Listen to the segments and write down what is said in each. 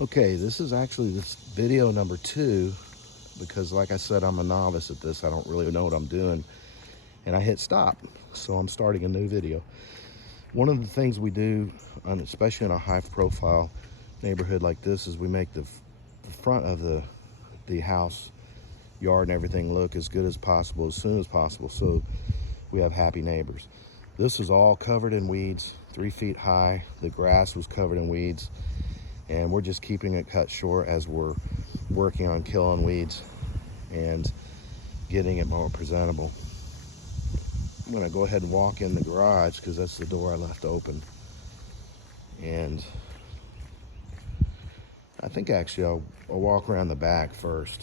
Okay, this is actually this video number 2 because like I said, I'm a novice at this. I don't really know what I'm doing. And I hit stop. So I'm starting a new video. One of the things we do, especially in a high profile neighborhood like this, is we make the front of the house, yard and everything look as good as possible, as soon as possible, so we have happy neighbors. This is all covered in weeds, 3 feet high. The grass was covered in weeds, and we're just keeping it cut short as we're working on killing weeds and getting it more presentable. I'm gonna go ahead and walk in the garage because that's the door I left open. And I think actually I'll walk around the back first.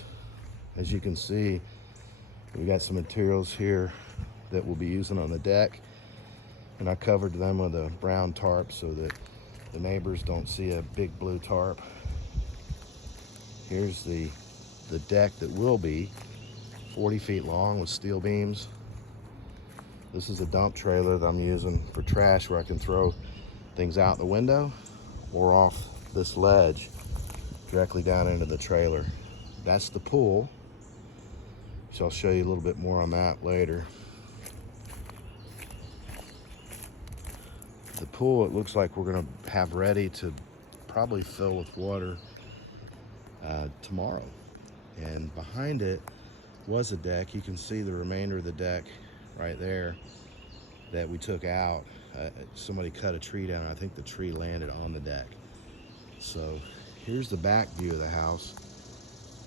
As you can see, we got some materials here that we'll be using on the deck, and I covered them with a brown tarp so that the neighbors don't see a big blue tarp. Here's the deck that will be 40 feet long with steel beams. This is a dump trailer that I'm using for trash, where I can throw things out the window or off this ledge directly down into the trailer. That's the pool, so I'll show you a little bit more on that later. The pool, it looks like we're gonna have ready to probably fill with water tomorrow. And behind it was a deck. You can see the remainder of the deck right there that we took out. Somebody cut a tree down. I think the tree landed on the deck. So here's the back view of the house,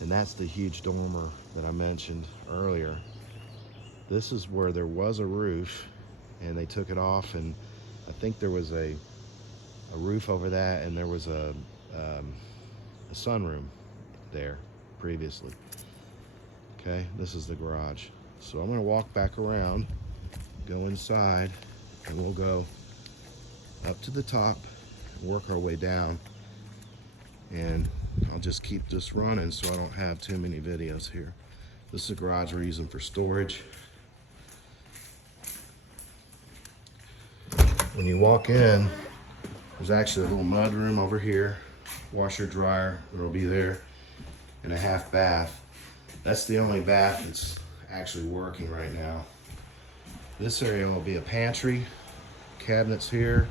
and that's the huge dormer that I mentioned earlier. This is where there was a roof, and they took it off, and I think there was a roof over that, and there was a sunroom there previously. Okay, this is the garage. So I'm gonna walk back around, go inside, and we'll go up to the top and work our way down. And I'll just keep this running so I don't have too many videos here. This is a garage we're using for storage. When you walk in, there's actually a little mud room over here, washer dryer that'll be there, and a half bath. That's the only bath that's actually working right now. This area will be a pantry, cabinets here.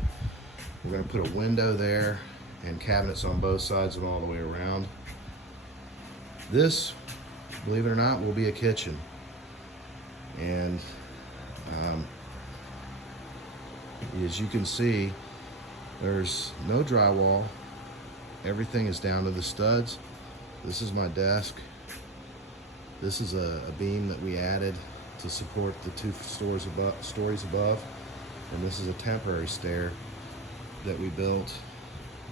We're gonna put a window there and cabinets on both sides and all the way around. This, believe it or not, will be a kitchen. And as you can see, there's no drywall. Everything is down to the studs. This is my desk. This is a beam that we added to support the 2 stories above. And this is a temporary stair that we built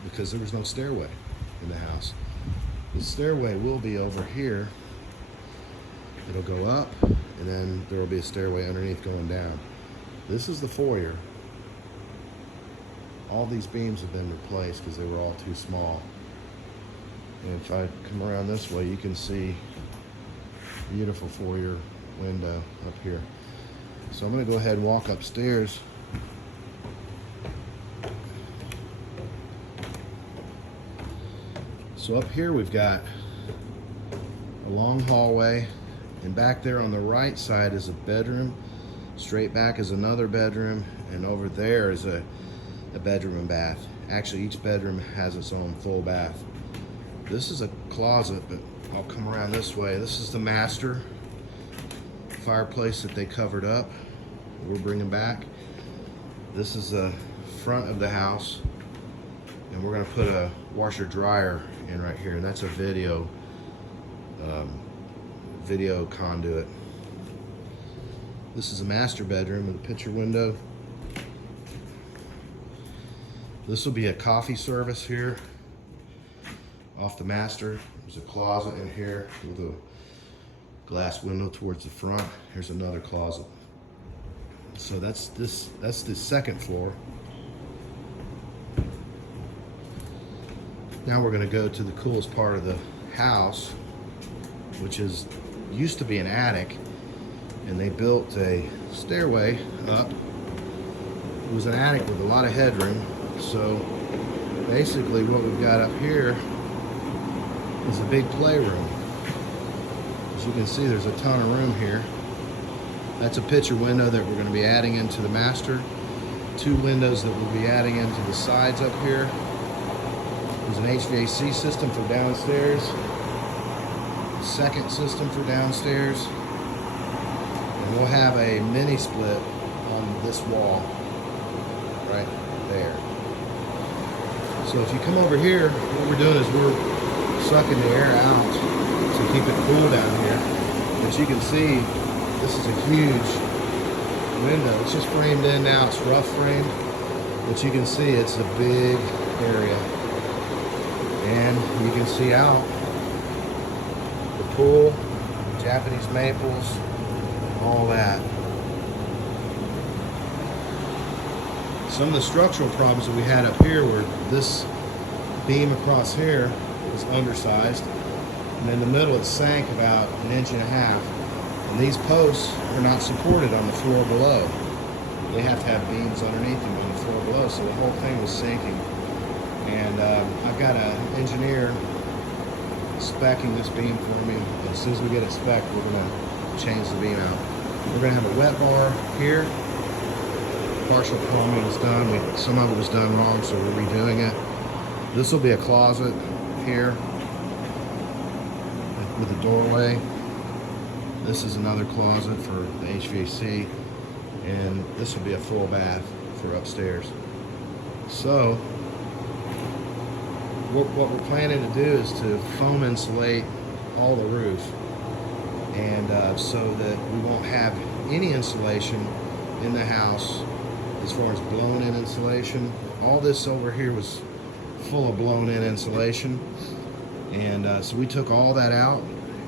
because there was no stairway in the house. The stairway will be over here. It'll go up, and then there will be a stairway underneath going down. This is the foyer. All these beams have been replaced because they were all too small. And if I come around this way, you can see a beautiful foyer window up here. So I'm gonna go ahead and walk upstairs. So up here we've got a long hallway, and back there on the right side is a bedroom. Straight back is another bedroom, and over there is a bedroom and bath. Actually, each bedroom has its own full bath. This is a closet, but I'll come around this way. This is the master fireplace that they covered up. We're bringing back. This is the front of the house, and we're gonna put a washer dryer in right here, and that's a video conduit. This is a master bedroom with a picture window. This will be a coffee service here off the master. There's a closet in here with a glass window towards the front. Here's another closet. So that's the second floor. Now we're gonna go to the coolest part of the house, which used to be an attic, and they built a stairway up. It was an attic with a lot of headroom. So basically what we've got up here is a big playroom. As you can see, there's a ton of room here. That's a picture window that we're going to be adding into the master. 2 windows that we'll be adding into the sides up here. There's an HVAC system for downstairs. Second system for downstairs. And we'll have a mini split on this wall right there. So if you come over here, what we're doing is we're sucking the air out to keep it cool down here. But you can see this is a huge window. It's just framed in now. It's rough framed, but you can see it's a big area. And you can see out the pool, Japanese maples, all that. Some of the structural problems that we had up here were this beam across here was undersized, and in the middle it sank about 1.5 inches. And these posts are not supported on the floor below. They have to have beams underneath them on the floor below, so the whole thing was sinking. And I've got an engineer speccing this beam for me. And as soon as we get it specced, we're gonna change the beam out. We're gonna have a wet bar here. Partial plumbing is done. Some of it was done wrong, so we're redoing it. This will be a closet here with a doorway. This is another closet for the HVAC, and this will be a full bath for upstairs. So what we're planning to do is to foam insulate all the roof, and so that we won't have any insulation in the house as far as blown in insulation. All this over here was full of blown in insulation, and so we took all that out,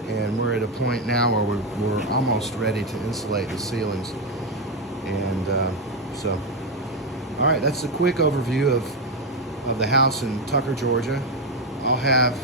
and we're at a point now where we're almost ready to insulate the ceilings. And so, all right, that's a quick overview of the house in Tucker, Georgia. I'll have